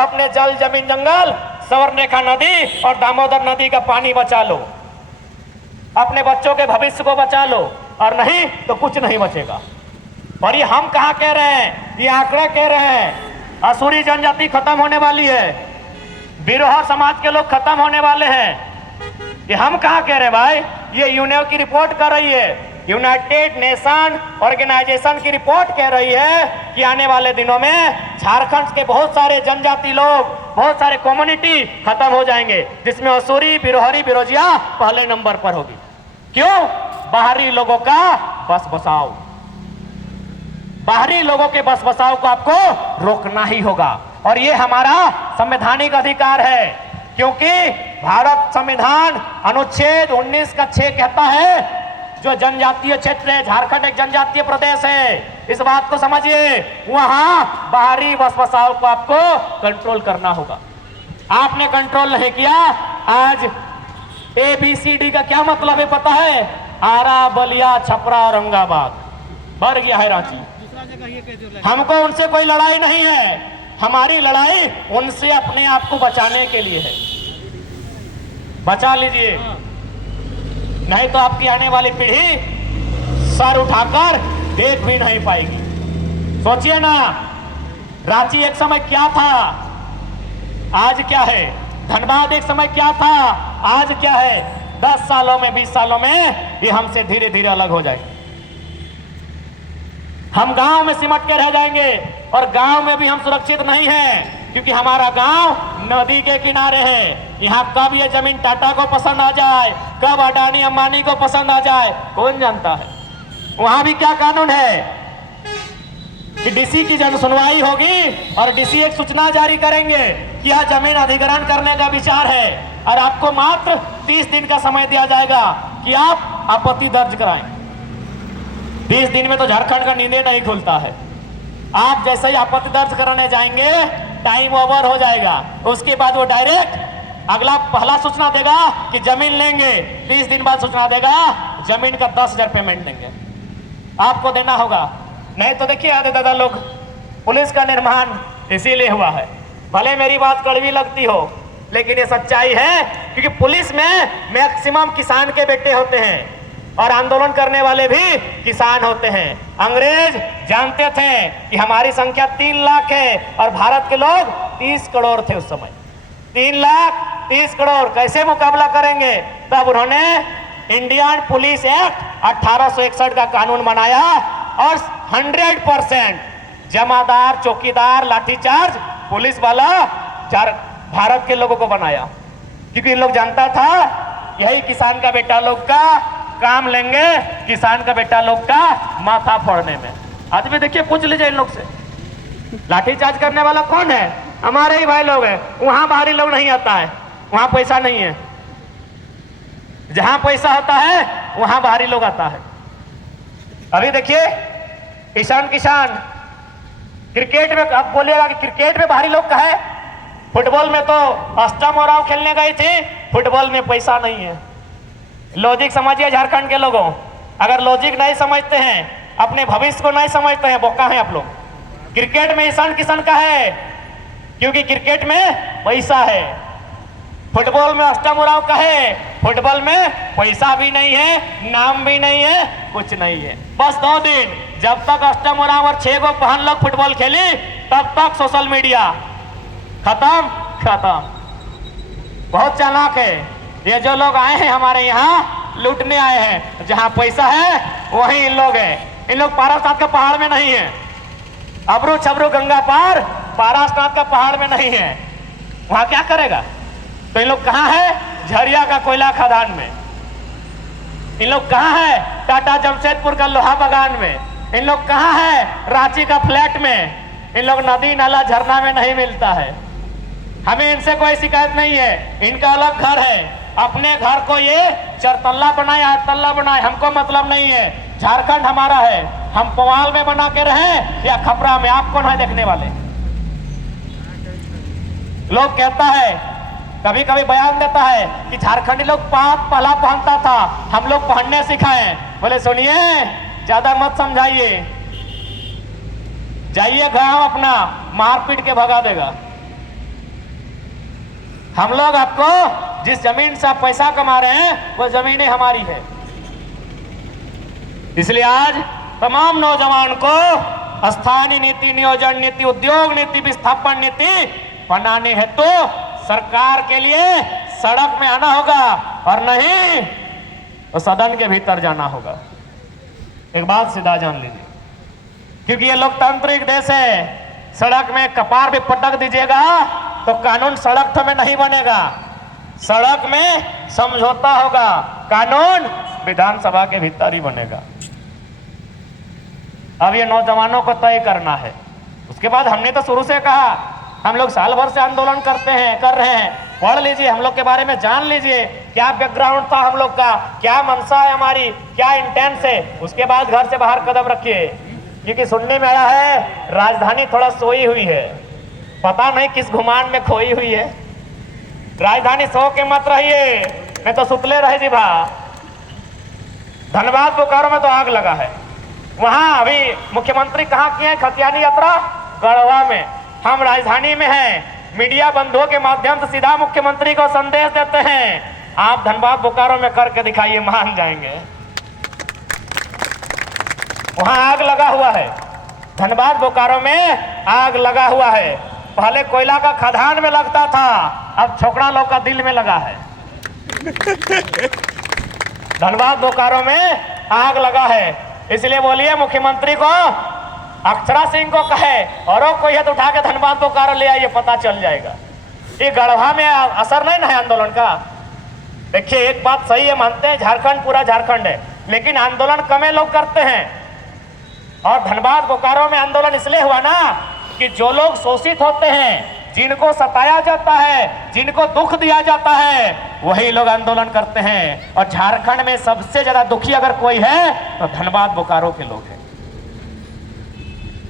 अपने जल जमीन जंगल, स्वर्णरेखा नदी और दामोदर नदी का पानी बचा लो, अपने बच्चों के भविष्य को बचा लो, और नहीं तो कुछ नहीं बचेगा। और ये हम कहाँ कह रहे हैं, ये आंकड़े कह रहे हैं। असुरी जनजाति खत्म होने वाली है, बिरोहा समाज के लोग खत्म होने वाले हैं। ये हम कहाँ कह रहे हैं भाई, ये यूनेस्को की रिपोर्ट कर रही है, यूनाइटेड नेशन ऑर्गेनाइजेशन की रिपोर्ट कह रही है कि आने वाले दिनों में झारखंड के बहुत सारे जनजाति लोग, बहुत सारे कम्युनिटी खत्म हो जाएंगे, जिसमें असुरी, बिरोहरी, बिरोजिया पहले नंबर पर होगी। क्यों? बाहरी लोगों का बस बसाव, बाहरी लोगों के बस बसाव को आपको रोकना ही होगा। और ये हमारा संवैधानिक अधिकार है, क्योंकि भारत संविधान अनुच्छेद 19 का 6 कहता है, जो जनजातीय क्षेत्र है, झारखंड एक जनजातीय प्रदेश है, इस बात को समझिए, वहां बाहरी बस बसाव को आपको कंट्रोल करना होगा। आपने कंट्रोल नहीं किया। आज ABCD का क्या मतलब है पता है? आरा, बलिया, छपरा, औरंगाबाद, बढ़ गया है रांची। हमको उनसे कोई लड़ाई नहीं है, हमारी लड़ाई उनसे अपने आप को बचाने के लिए है। बचा लीजिए, नहीं तो आपकी आने वाली पीढ़ी सर उठाकर देख भी नहीं पाएगी। सोचिए ना, रांची एक समय क्या था, आज क्या है? धनबाद एक समय क्या था, आज क्या है? 10 सालों में, 20 सालों में ये हमसे धीरे धीरे अलग हो जाएंगे। हम गांव में सिमट के रह जाएंगे, और गांव में भी हम सुरक्षित नहीं हैं, क्योंकि हमारा गांव नदी के किनारे है। यहाँ कब ये जमीन टाटा को पसंद आ जाए, कब अडानी अंबानी को पसंद आ जाए, कौन जानता है। वहां भी क्या कानून है कि डीसी की जन सुनवाई होगी, और डीसी एक सूचना जारी करेंगे कि यह जमीन अधिग्रहण करने का विचार है, और आपको मात्र 30 दिन का समय दिया जाएगा कि आप आपत्ति दर्ज कराएं। 20 दिन में तो झारखंड का नींद नहीं खुलता है। आप जैसे ही आपत्ति दर्ज कराने जाएंगे, टाइम ओवर हो जाएगा। उसके बाद वो डायरेक्ट अगला पहला सूचना देगा कि जमीन लेंगे, 30 दिन बाद सूचना देगा जमीन का 10,000 पेमेंट देंगे, आपको देना होगा। नहीं तो देखिए आधे दादा लोग, पुलिस का निर्माण इसीलिए हुआ है। भले मेरी बात कड़वी लगती हो, लेकिन ये सच्चाई है, क्योंकि पुलिस में मैक्सिमम किसान के बेटे होते हैं, और आंदोलन करने वाले भी किसान होते हैं। अंग्रेज जानते थे कि हमारी संख्या 3 लाख है, और भारत के लोग 30 करोड़ थे उस समय। 3 लाख 30 करोड़ कैसे मुकाबला करेंगे? तब उन्होंने इंडियन पुलिस एक्ट 1861 का कानून बनाया, और 100% जमादार, चौकीदार, लाठीचार्ज पुलिस वाला भारत के लोगों को बनाया, क्योंकि इन लोग जानता था यही किसान का बेटा लोग का काम लेंगे, किसान का बेटा लोग का माथा फोड़ने में। आज भी देखिए, पूछ लीजिए इन लोग से, लाठीचार्ज करने वाला कौन है? हमारे ही भाई लोग हैं। वहां बाहरी लोग नहीं आता है, वहां पैसा नहीं है। जहां पैसा होता है वहां बाहरी लोग आता है। अभी देखिए, ईशान किसान क्रिकेट में, अब बोलिएगा कि क्रिकेट में बाहरी लोग का है, फुटबॉल में तो अष्टम और खेलने गई थी, फुटबॉल में पैसा नहीं है। लॉजिक समझिए झारखंड के लोगों, अगर लॉजिक नहीं समझते हैं, अपने भविष्य को नहीं समझते हैं, बोका है आप लोग। क्रिकेट में ईशान किशन का है, क्योंकि क्रिकेट में पैसा है। फुटबॉल में अष्टम उराव का है, फुटबॉल में पैसा भी नहीं है, नाम भी नहीं है, कुछ नहीं है। बस 2 दिन, जब तक अष्टम उराव और 6 गो बहन लोग फुटबॉल खेली, तब तक सोशल मीडिया खत्म। बहुत चालाक है ये जो लोग आए हैं हमारे यहाँ, लूटने आए हैं। जहाँ पैसा है वहीं इन लोग हैं। इन लोग पारास्नाथ का पहाड़ में नहीं है, अबरू छबरू गंगा पार पारास्नाथ का पहाड़ में नहीं है। वहां क्या करेगा? तो इन लोग कहाँ है? झरिया का कोयला खदान में। इन लोग कहाँ है? टाटा जमशेदपुर का लोहा बागान में। इन लोग कहाँ है? रांची का फ्लैट में। इन लोग नदी नाला झरना में नहीं मिलता है। हमें इनसे कोई शिकायत नहीं है, इनका अलग घर है। अपने घर को ये 4 तल्ला बनाए, 8 तल्ला बनाए, हमको मतलब नहीं है। झारखंड हमारा है, हम पवाल में बना के रहे या खपरा में, आप कौन है देखने वाले? लोग कहता है, कभी कभी बयान देता है कि झारखंडी लोग पहला पहनता था, हम लोग पहनने सिखाए। बोले सुनिए, ज्यादा मत समझाइए, जाइए गांव अपना, मार पीट के भगा देगा। हम लोग आपको जिस जमीन से आप पैसा कमा रहे हैं वो जमीनें हमारी है। इसलिए आज तमाम नौजवान को स्थानीय नीति, नियोजन नीति, उद्योग नीति, विस्थापन नीति बनाने हेतु सरकार के लिए सड़क में आना होगा और नहीं तो सदन के भीतर जाना होगा। एक बात सीधा जान लीजिए, क्योंकि ये लोकतांत्रिक देश है। सड़क में कपार भी पटक दीजिएगा तो कानून सड़क में नहीं बनेगा, सड़क में समझौता होगा, कानून विधानसभा के भीतर ही बनेगा। अब ये नौजवानों को तय करना है। उसके बाद हमने तो शुरू से कहा, हम लोग साल भर से आंदोलन कर रहे हैं। पढ़ लीजिए, हम लोग के बारे में जान लीजिए, क्या बैकग्राउंड था हम लोग का, क्या मंशा है हमारी, क्या इंटेंस है। उसके बाद घर से बाहर कदम रखिए, क्योंकि सुनने में आया है राजधानी थोड़ा सोई हुई है, पता नहीं किस घुमान में खोई हुई है। राजधानी सो के मत रहिए, मैं तो सुतले रहे जी भा। धनबाद बोकारो में तो आग लगा है। वहां अभी मुख्यमंत्री कहाँ किए, खतियानी यात्रा गढ़वा में। हम राजधानी में हैं, मीडिया बंधुओं के माध्यम से सीधा मुख्यमंत्री को संदेश देते हैं, आप धनबाद बोकारो में करके दिखाइए, मान जाएंगे। वहां आग लगा हुआ है, धनबाद बोकारो में आग लगा हुआ है। पहले कोयला का खदान में लगता था, अब छोकरा लोग का दिल में लगा है। धनबाद बोकारो में आग लगा है। इसलिए बोलिए मुख्यमंत्री को, अक्षरा सिंह को कहे और कोई है तो उठा के धनबाद बोकारो ले आइए, पता चल जाएगा। ये गढ़वा में असर नहीं है आंदोलन का। देखिए एक बात सही है, मानते हैं झारखंड पूरा झारखंड है, लेकिन आंदोलन कमे लोग करते हैं। और धनबाद बोकारो में आंदोलन इसलिए हुआ ना कि जो लोग शोषित होते हैं, जिनको सताया जाता है, जिनको दुख दिया जाता है, वही लोग आंदोलन करते हैं। और झारखंड में सबसे ज्यादा दुखी अगर कोई है तो धनबाद बोकारो के लोग हैं।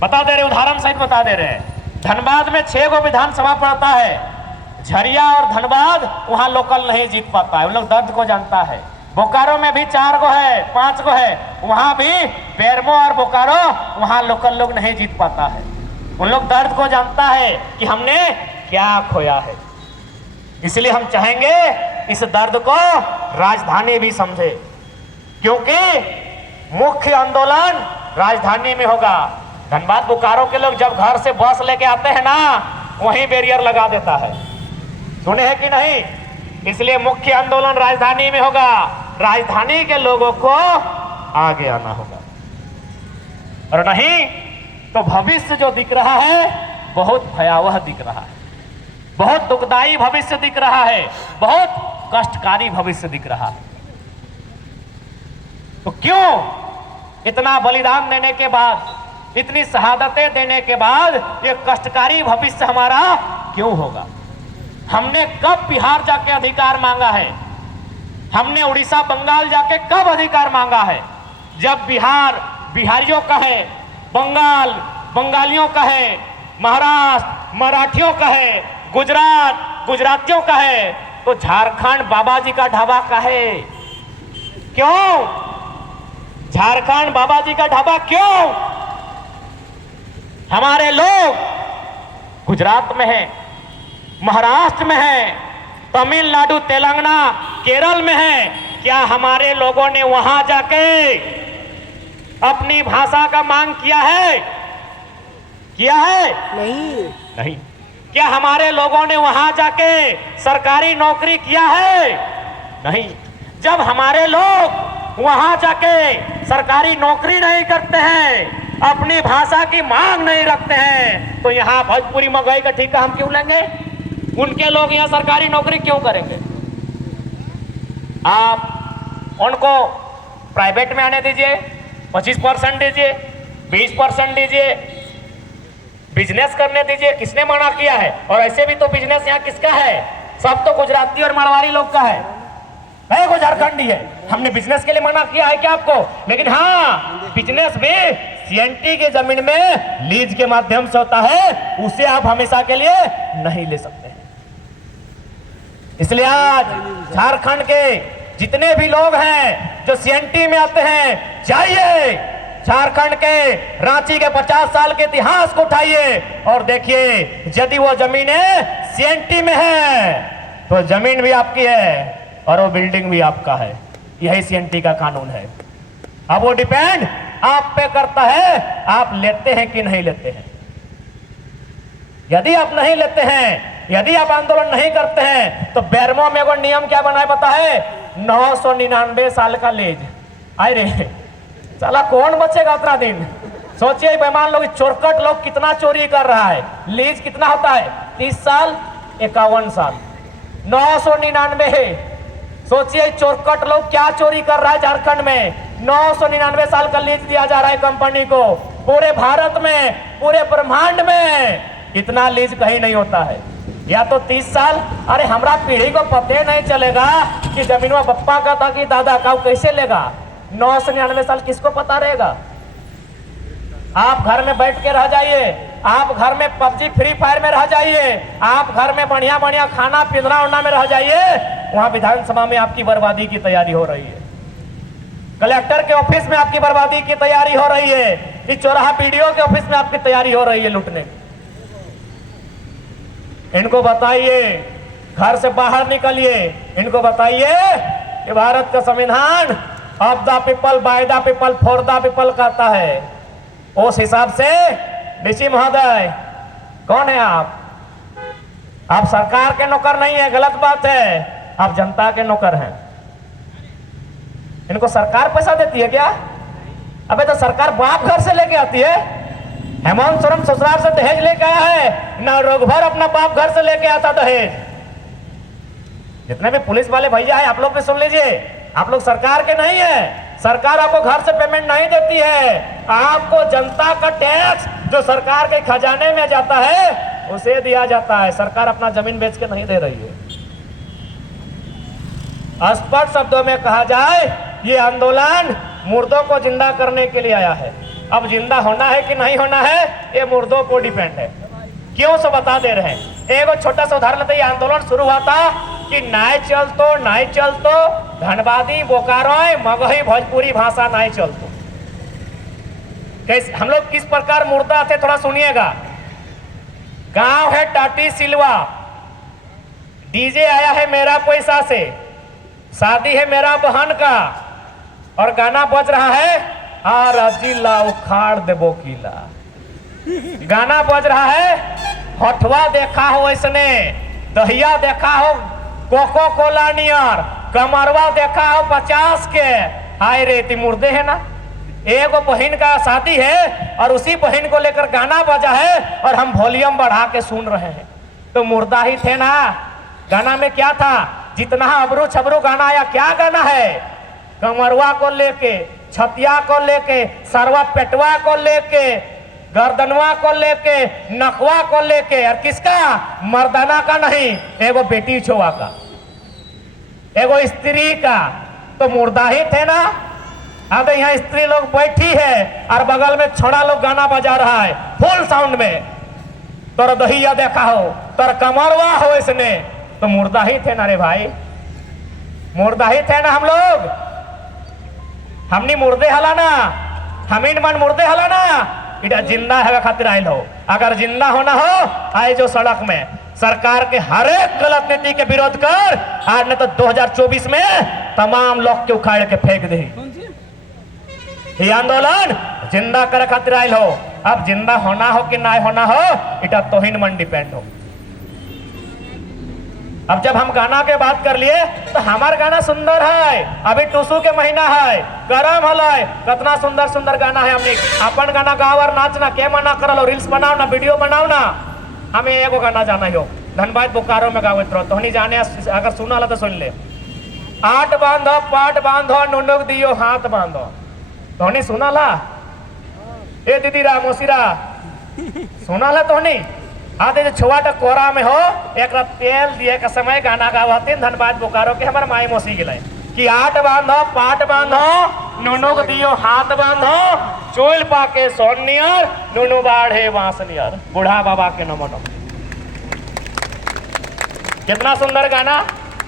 बता दे रहे, उदाहरण सहित बता दे रहे हैं। धनबाद में 6 गो विधानसभा पड़ता है, झरिया और धनबाद वहां लोकल नहीं जीत पाता है, उन लोग दर्द को जानता है। बोकारो में भी 4 गो है, 5 गो है, वहां भी बेरमो और बोकारो वहां लोकल लोग नहीं जीत पाता है। उन लोग दर्द को जानता है कि हमने क्या खोया है। इसलिए हम चाहेंगे इस दर्द को राजधानी भी समझे, क्योंकि मुख्य आंदोलन राजधानी में होगा। धनबाद बोकारो के लोग जब घर से बस लेके आते हैं ना, वहीं बैरियर लगा देता है, सुने हैं कि नहीं। इसलिए मुख्य आंदोलन राजधानी में होगा, राजधानी के लोगों को आगे आना होगा। और नहीं तो भविष्य जो दिख रहा है बहुत भयावह दिख रहा है, बहुत दुखदाई भविष्य दिख रहा है, बहुत कष्टकारी भविष्य दिख रहा है। तो क्यों इतना बलिदान देने के बाद, इतनी शहादतें देने के बाद ये कष्टकारी भविष्य हमारा क्यों होगा? हमने कब बिहार जाके अधिकार मांगा है? हमने उड़ीसा बंगाल जाके कब अधिकार मांगा है? जब बिहार बिहारियों का है, बंगाल बंगालियों का है, महाराष्ट्र मराठियों का है, गुजरात गुजरातियों का है, तो झारखंड बाबा जी का ढाबा का है। क्यों झारखंड बाबा जी का ढाबा क्यों? हमारे लोग गुजरात में है, महाराष्ट्र में है, तमिलनाडु तेलंगाना केरल में है। क्या हमारे लोगों ने वहां जाके अपनी भाषा का मांग किया है? किया है? नहीं। क्या हमारे लोगों ने वहां जाके सरकारी नौकरी किया है? नहीं। जब हमारे लोग वहां जाके सरकारी नौकरी नहीं करते हैं, अपनी भाषा की मांग नहीं रखते हैं, तो यहाँ भोजपुरी मगई का ठेका हम क्यों लेंगे? उनके लोग यहाँ सरकारी नौकरी क्यों करेंगे? आप उनको प्राइवेट में आने दीजिए, 25% दीजिए, 20% दीजिए, बिजनेस करने दीजिए। किसने मना किया है? और ऐसे भी तो बिजनेस यहाँ किसका है? सब तो गुजराती और मारवाड़ी लोग का है, को झारखंडी है। हमने बिजनेस के लिए मना किया है क्या आपको? लेकिन हाँ, बिजनेस भी सीएनटी के जमीन में लीज के माध्यम से होता है, उसे आप हमेशा के लिए नहीं ले सकते हैं। इसलिए आज झारखंड के जितने भी लोग हैं जो सीएनटी में आते हैं, जाइए झारखंड के रांची के 50 साल के इतिहास को उठाइए और देखिए, यदि वो जमीनें सीएनटी में है तो जमीन भी आपकी है और वो बिल्डिंग भी आपका है। यही सीएनटी का कानून है। अब वो डिपेंड आप पे करता है, आप लेते हैं कि नहीं लेते हैं। यदि आप नहीं लेते हैं, यदि आप आंदोलन नहीं करते हैं, तो बेरमो में वो नियम क्या बनाए पता है? 999 साल का लीज। अरे साला कौन बचेगा उतना दिन? सोचिए बेईमान लोग, चोरकट लोग कितना चोरी कर रहा है। लीज कितना होता है? 30 साल, 51 साल, 999। सोचिए चोरकट लोग क्या चोरी कर रहा है झारखंड में। 999 साल का लीज दिया जा रहा है कंपनी को। पूरे भारत में, पूरे ब्रह्मांड में इतना लीज कहीं नहीं होता है। या तो 30 साल। अरे हमारा पीढ़ी को पता नहीं चलेगा कि जमीनवा बप्पा का था कि दादा का, कैसे लेगा? 999 साल किसको पता रहेगा? आप घर में बैठ के रह जाइए, आप घर में पबजी फ्री फायर में रह जाइए, आप घर में बढ़िया बढ़िया खाना पिंजरा उड़ना में रह जाइए, वहां विधानसभा में आपकी बर्बादी की तैयारी हो रही है। कलेक्टर के ऑफिस में आपकी बर्बादी की तैयारी हो रही है। इस चौराहा बीडीओ के ऑफिस में आपकी तैयारी हो रही है लूटने की। इनको बताइए, घर से बाहर निकलिए, इनको बताइए कि भारत का संविधान of the people, by the people, for the people कहता है। उस हिसाब से डीसी महोदय, कौन है आप? आप सरकार के नौकर नहीं है, गलत बात है। आप जनता के नौकर हैं। इनको सरकार पैसा देती है क्या? अबे तो सरकार बाप घर से लेके आती है। हेमंत सोरेन ससुराल से दहेज लेके आया है ना? रघुवर अपना बाप घर से लेके आता दहेज। जितने भी पुलिस वाले भैया है, आप लोग भी सुन लीजिए, आप लोग सरकार के नहीं है। सरकार आपको घर से पेमेंट नहीं देती है। आपको जनता का टैक्स जो सरकार के खजाने में जाता है उसे दिया जाता है। सरकार अपना जमीन बेच के नहीं दे रही है। स्पष्ट शब्दों में कहा जाए, ये आंदोलन मुर्दों को जिंदा करने के लिए आया है। अब जिंदा होना है कि नहीं होना है, ये मुर्दों को डिपेंड है। क्यों से बता दे रहे हैं। एक छोटा सा उदाहरण लेते, ये आंदोलन शुरू हुआ था कि नाय चलतो धनबादी, बोकारो, मगही, भोजपुरी भाषा नाय चलतो। कैसे हम लोग किस प्रकार मुर्दा थे, थोड़ा सुनिएगा। गांव है टाटी सिलवा, डीजे आया है मेरा पैसा से, शादी है मेरा बहन का, और गाना बज रहा है आ रजिला उखाड़ देबो किला। गाना बज रहा है, हठवा देखा हो ऐसने, दहिया देखा हो कोको कोला नियर, कमरवा देखा हो 50 के। हाय रे, ती मुर्दे है ना। एक बहन का शादी है और उसी बहन को लेकर गाना बजा है और हम वॉल्यूम बढ़ा के सुन रहे हैं, तो मुर्दा ही थे ना। गाना में क्या था? जितना अबरू छबरू गाना आया, क्या गाना है? कमरवा को लेके, छतिया को लेके, सरवा पेटवा को लेके, गर्दनवा को लेके, नकवा को लेके, और किसका? मर्दाना का नहीं, एगो बेटी छोवा का, एगो स्त्री का। तो मुर्दा ही थे ना। अब यहाँ स्त्री लोग बैठी है और बगल में छोड़ा लोग गाना बजा रहा है फुल साउंड में। तोरा दहिया देखा हो, तोरा कमरवा हो इसने, तो मुर्दा ही थे ना रे भाई, मुर्दा ही थे ना हम लोग। हमनी मुर्दे हला ना, हमीन मन मुर्दे हला ना। इधर जिंदा है खातिर आयल हो। अगर जिंदा होना हो, आए जो सड़क में सरकार के हर एक गलत नीति के विरोध कर। आज न तो 2024 में तमाम लोग के उखाड़ के फेंक दे। ये आंदोलन जिंदा करे खातिर आयल हो। अब जिंदा होना हो कि ना होना हो, इटा तोहिन मन डिपेंड हो। अब जब हम गाना के बात कर लिए, तो हमार गाना सुंदर है। अभी टूसू के महीना है, गरम है, कितना सुंदर सुंदर गाना है। हमने अपन गाना गाओ और नाचना के मना करल, रील्स बनाओ ना, वीडियो बनाओ ना। हमें एगो गाना जाना हो, धनबाद बोकारो में गावे तो नहीं जाने। अगर सुना ला तो सुन ले। आट बांधो पाट बांधो, नुनुक दियो हाथ बांधो, तो नहीं सुना ला? ए दीदी रा मोसीरा सुना ला तो नहीं? आधे जो छुआटा कोरा में हो, एक तेल दिए का समय गाना गावते धनबाद बोकारो के हमारे माई मौसी गिलाए कि आट बांधो पाट बांधो, नुनुक दियो हाथ बांधो, चोल पाके सोन नियर, नुनु बाढ़े बांस नियर, बूढ़ा बाबा के नमो नमो। कितना सुंदर गाना।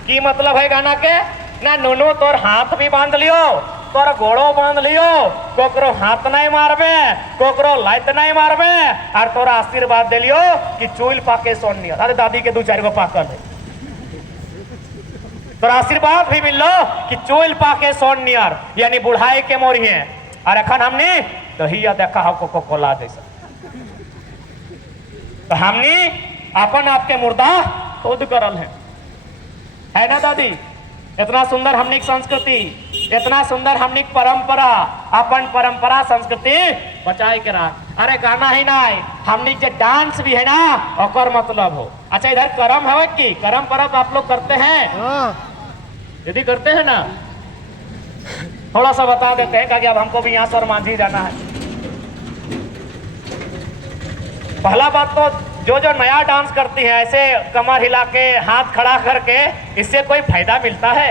की मतलब है गाना के ना? नुनु तोर हाथ भी बांध लियो, तोर गोड़ो बांध लियो, कोकरो हाथ नहीं मारबे, कोकरो लाइत नहीं मारबे, और तोरा आशीर्वाद दे लियो कि चूल पाके सोन नियर। अरे दादी के 2-4 गो पाकल है। तो आशीर्वाद भी मिल लो कि चोल पाके सोन नियर यानी बुढ़ाई के मोरी है और अखन हमने दहिया देखा हो कोको कोला जैसा तो हमने अपन आपके मुर्दा खुद करल है ना दादी। इतना सुंदर हमने संस्कृति, इतना सुंदर हमने परंपरा, अपन परंपरा संस्कृति बचाए के रहा। अरे गाना ही ना हमने जो डांस भी है ना और मतलब हो। अच्छा इधर करम है कि करम परब आप लोग करते हैं? यदि करते हैं ना थोड़ा सा बता देते हैं क्योंकि अब हमको भी यहाँ सर मांझी जाना है। पहला बात तो जो जो नया डांस करती है ऐसे कमर हिला के हाथ खड़ा करके इससे कोई फायदा मिलता है?